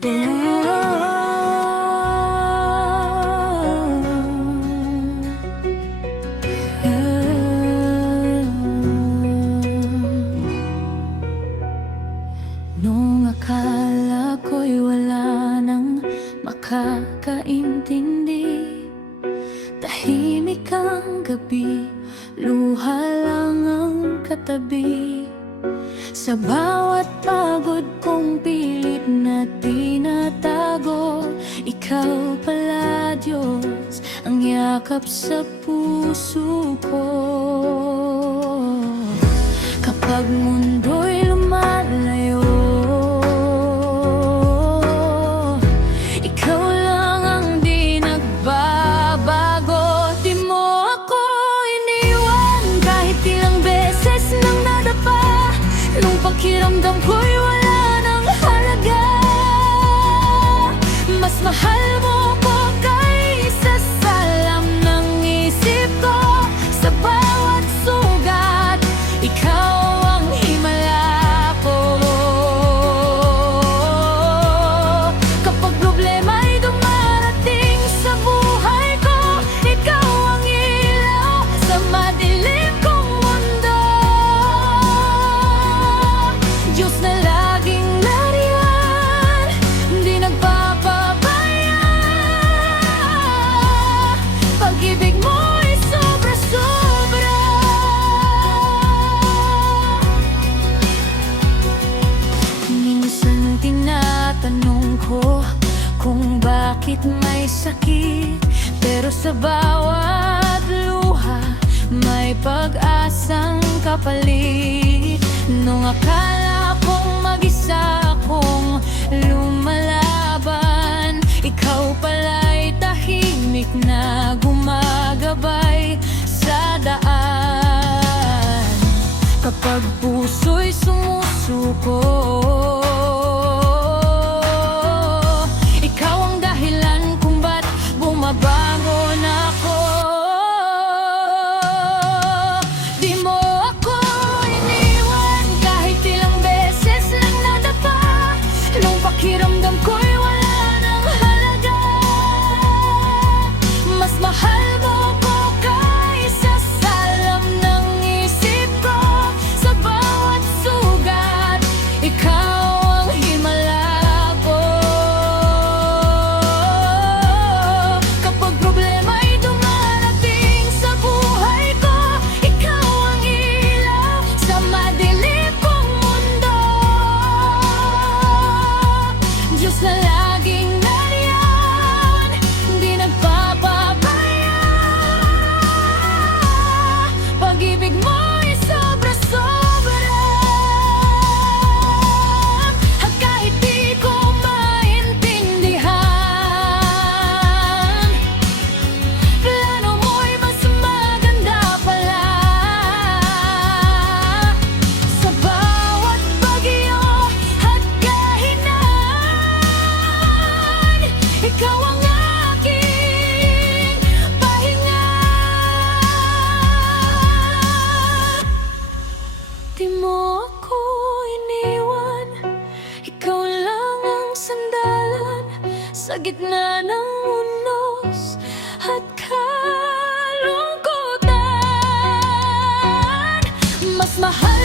Nung akala ko'y wala nang makakaintindi, tahimik ang gabi, luha lang ang katabi. Sa bawat pagod kong pilit na tinatago, ikaw pala, Diyos, ang yakap sa puso ko. Kapag mundo'y lumalayo, ikaw lang ang di nagbabago. Di mo ako iniwan kahit ilang beses nang nadapa, nung pakiramdam ko'y wala nang halaga. Mas mahal mo ko kaysa sa alam ng isip ko. Sa bawat sugat, ikaw ang himala ko. Kapag problema'y dumarating sa buhay ko, ikaw ang ilaw sa madilim kong mundo. Diyos na laging nariyan, di nagpapabaya. Pag-ibig mo'y sobra-sobra. Minsan tinatanong ko kung bakit may sakit, pero sa bawat luha may pag-asang kapalit. Nung akala kong mag-isa akong lumalaban, ikaw pala'y tahimik na gumagabay sa daan. Kapag puso'y sumusuko, ikaw ang dahilan kung ba't bumabangon ako. Di mo ako iniwan kahit ilang beses lang nadapa, nung pakiramdam ko'y wala nang halaga. Mas mahal mo ko kaysa sa alam ng isip ko. Sa bawat sugat, ikaw ang himala ko. Kapag problema'y dumarating sa buhay ko, ikaw ang ilaw sa madilim kong mundo. Diyos na laging nariyan, di nagpapabaya. Pag-ibig mo'y sobra-sobra. At kahit di ko maintindihan, plano mo'y mas maganda pala. Sa bawat bagyo at kahinaan, ikaw ang aking pahinga. Di mo ako iniwan, ikaw lang ang sandalan sa gitna ng unos at kalungkutan. Mas mahal